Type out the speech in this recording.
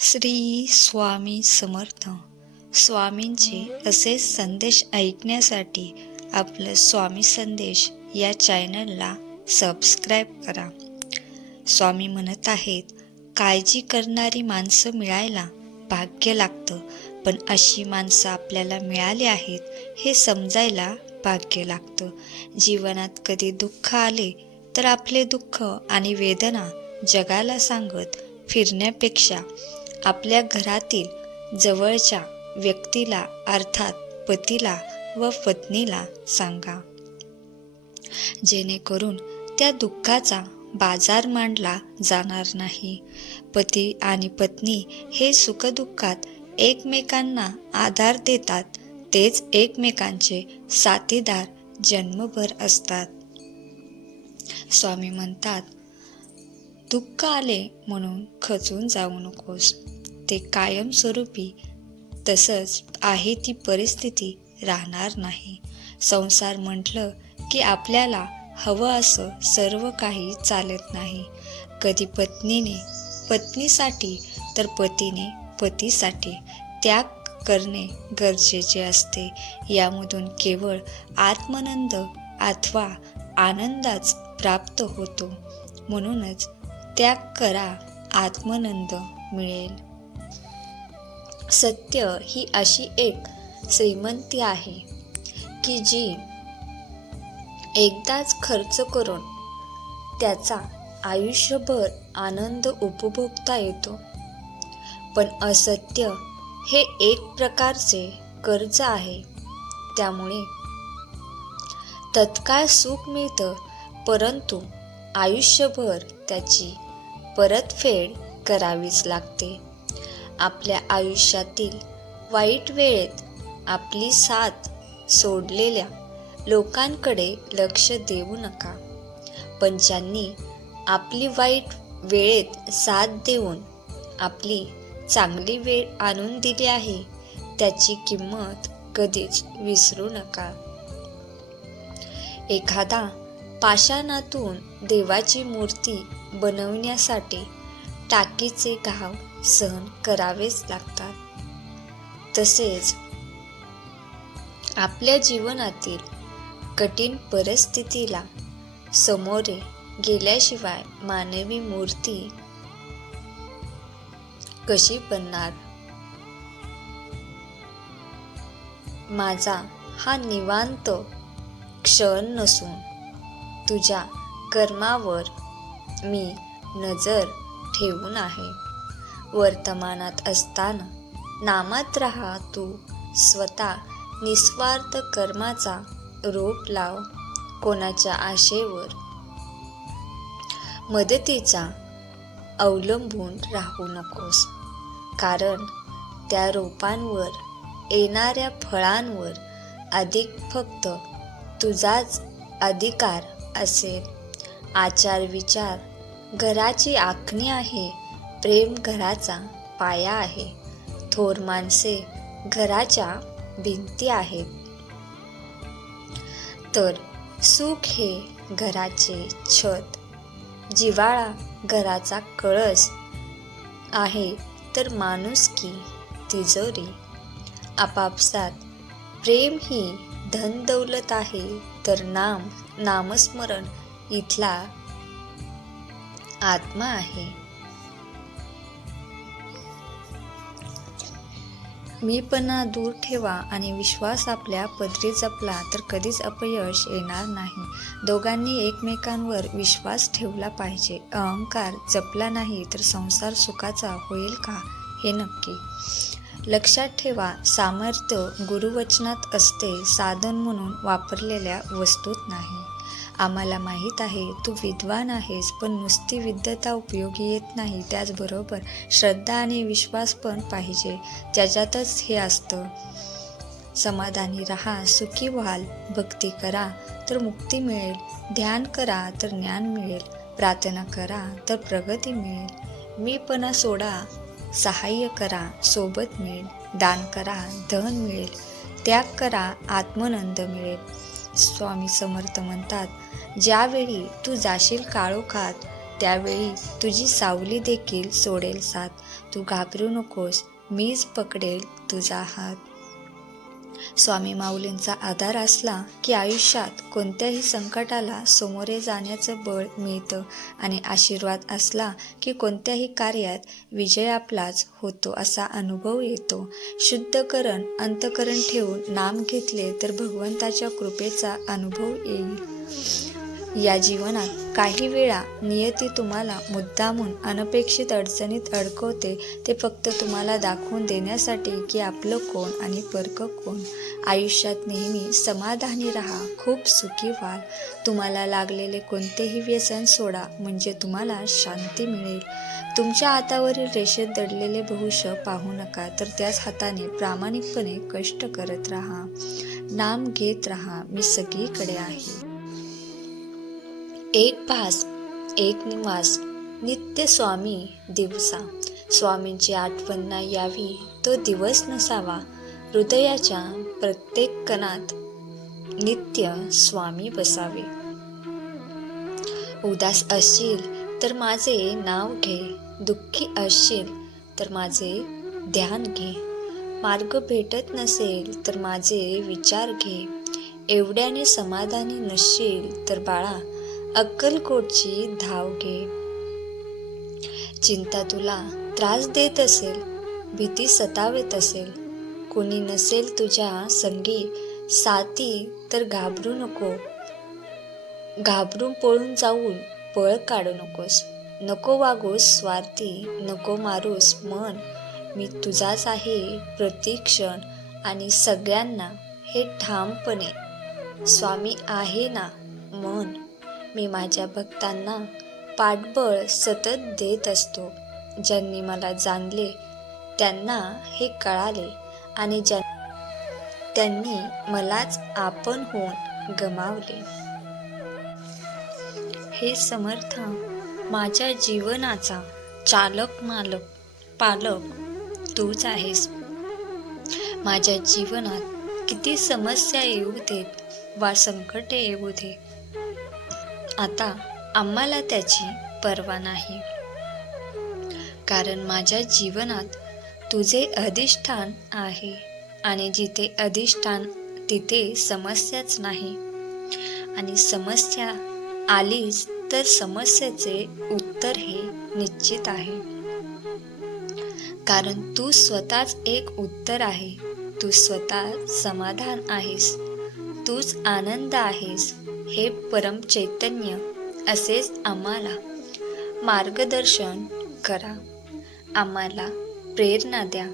श्री स्वामी समर्थ. स्वामींचे असे संदेश ऐकण्यासाठी आपलं स्वामी संदेश या चॅनलला सबस्क्राईब करा. स्वामी म्हणत आहेत, काळजी करणारी माणसं मिळायला भाग्य लागतं, पण अशी माणसं आपल्याला मिळाली आहेत हे समजायला भाग्य लागतं. जीवनात कधी दुःख आले तर आपले दुःख आणि वेदना जगाला सांगत फिरण्यापेक्षा आपल्या घरातील जवळच्या व्यक्तीला अर्थात पतीला व पत्नीला सांगा, जेणेकरून त्या दुःखाचा बाजार मांडला जाणार नाही. पती आणि पत्नी हे सुखदुःखात एकमेकांना आधार देतात, तेच एकमेकांचे साथीदार जन्मभर असतात. स्वामी म्हणतात, दुःख आले म्हणून खचून जाऊ नकोस. ते कायमस्वरूपी तसंच आहे ती परिस्थिती राहणार नाही. संसार म्हटलं की आपल्याला हवं असं सर्व काही चालत नाही. कधी पत्नीने पत्नीसाठी तर पतीने पतीसाठी त्याग करणे गरजेचे असते. यामधून केवळ आत्मानंद अथवा आनंदाच प्राप्त होतो. म्हणूनच त्याग करा, आत्मानंद मिळेल. सत्य ही अशी एक श्रीमंती आहे की जी एकदाच खर्च करून त्याचा आयुष्यभर आनंद उपभोगता येतो. पण असत्य हे एक प्रकारचे कर्ज आहे. त्यामुळे तत्काळ सुख मिळतं, परंतु आयुष्यभर त्याची परतफेड करावीच लागते. आपल्या आयुष्यातील वाईट वेळेत आपली साथ सोडलेल्या लोकांकडे लक्ष देऊ नका, पण ज्यांनी आपली वाईट वेळेत साथ देऊन आपली चांगली वेळ आणून दिली आहे त्याची किंमत कधीच विसरू नका. एखादा पाषाणातून देवाची मूर्ती बनवण्यासाठी टाकीचे घाव सहन करावेच लागतात. तसेच आपल्या जीवनातील कठीण परिस्थितीला सामोरे गेल्याशिवाय मानवी मूर्ती कशी बनणार? माझा हा निवांत क्षण नसून तुझ्या कर्मावर मी नजर ठेवून आहे. वर्तमानात असताना नामात राहा तू स्वतः, निस्वार्थ कर्माचा रोप लाव. कोणाच्या आशेवर मदतीचा अवलंबून राहू नकोस, कारण त्या रोपांवर येणाऱ्या फळांवर अधिक फक्त तुझाच अधिकार असेल. आचार विचार घराची आखणी आहे, प्रेम घराचा पाया आहे, थोर माणसे घराच्या भिंती आहेत, तर सुख हे घराचे छत, जिव्हाळा घराचा कळस आहे, तर माणुसकी तिजोरी. आपापसात प्रेम ही धन दौलत आहे, तर नामस्मरण इथला आत्मा आहे. मीपणा दूर ठेवा आणि विश्वास आपल्या पदरी जपला तर कधीच अपयश येणार नाही. दोघांनी एकमेकांवर विश्वास ठेवला पाहिजे. अहंकार जपला नाही तर संसार सुखाचा होईल का हे नक्की लक्षात ठेवा. सामर्थ्य गुरुवचनात असते, साधन म्हणून वापरलेल्या वस्तूत नाही. आम्हाला माहीत आहे तू विद्वान आहेस, पण नुसती विद्वत्ता उपयोगी येत नाही. त्याचबरोबर श्रद्धा आणि विश्वास पण पाहिजे, ज्याच्यातच हे असतं. समाधानी राहा, सुखी व्हाल. भक्ती करा तर मुक्ती मिळेल, ध्यान करा तर ज्ञान मिळेल, प्रार्थना करा तर प्रगती मिळेल. मीपणा सोडा, सहाय्य करा, सोबत मिळेल. दान करा, धन मिळेल. त्याग करा, आत्मानंद मिळेल. स्वामी समर्थ म्हणतात, ज्यावेळी तू जाशील काळोखात त्यावेळी तुझी सावली देखील सोडेल साथ. तू घाबरू नकोस, मीच पकडेल तुझा हात. स्वामी माऊलींचा आधार असला की आयुष्यात कोणत्याही संकटाला सामोरे जाण्याचं बळ मिळतं आणि आशीर्वाद असला की कोणत्याही कार्यात विजय आपलाच होतो असा अनुभव येतो. शुद्धकरण अंतकरण ठेवून नाम घेतले तर भगवंताच्या कृपेचा अनुभव येईल. या जीवनात काही वेळा नियती तुम्हाला मुद्दामून अनपेक्षित अडचणीत अडकवते, ते फक्त तुम्हाला दाखवून देण्यासाठी की आपलं कोण आणि परक कोण. आयुष्यात नेहमी समाधानी राहा, खूप सुखी व्हाल. तुम्हाला लागलेले कोणतेही व्यसन सोडा, म्हणजे तुम्हाला शांती मिळेल. तुमच्या हातावरील रेषेत दडलेले भविष्य पाहू नका, तर त्याच हाताने प्रामाणिकपणे कष्ट करत राहा. नाम घेत राहा, मी सगळीकडे आहे. एक भास एक निवास नित्य स्वामी दिवसा. स्वामींची आठवण न यावी तो दिवस नसावा. हृदयाच्या प्रत्येक कणात नित्य स्वामी बसावे. उदास असशील तर माझे नाव घे, दुःखी असशील तर माझे ध्यान घे. मार्ग भेटत नसेल तर माझे विचार घे. एवढ्याने समाधानी नसशील तर बाळा अक्कलकोटची धाव घे. चिंता तुला त्रास देत असेल, भीती सतावत असेल, कोणी नसेल तुझ्या संगी साथी, तर घाबरू नको. घाबरून पळून जाऊन पळ काढू नकोस. नको वागूस स्वार्थी, नको मारूस मन. मी तुझाच आहे प्रतिक्षण आणि सगळ्यांना हे ठामपणे स्वामी आहे ना मन. मी माझ्या भक्तांना पाठबळ सतत देत असतो. ज्यांनी मला जाणले त्यांना हे कळाले आणि त्यांनी मलाच आपण होऊन गमावले. हे समर्थ माझ्या जीवनाचा चालक मालक पालक तूच आहेस. माझ्या जीवनात किती समस्या येऊ देत वा संकटे येऊ दे, आता आम्हाला त्याची पर्वा नाही. कारण माझ्या जीवनात तुझे अधिष्ठान आहे आणि जिथे अधिष्ठान तिथे समस्याच नाही. आणि समस्या आलीच तर समस्येचे उत्तर हे निश्चित आहे. कारण तू स्वतःच एक उत्तर आहे. तू स्वतः समाधान आहेस. तूच आनंद आहेस. हे परम चैतन्य असेच आम्हाला मार्गदर्शन करा. आम्हाला प्रेरणा द्या.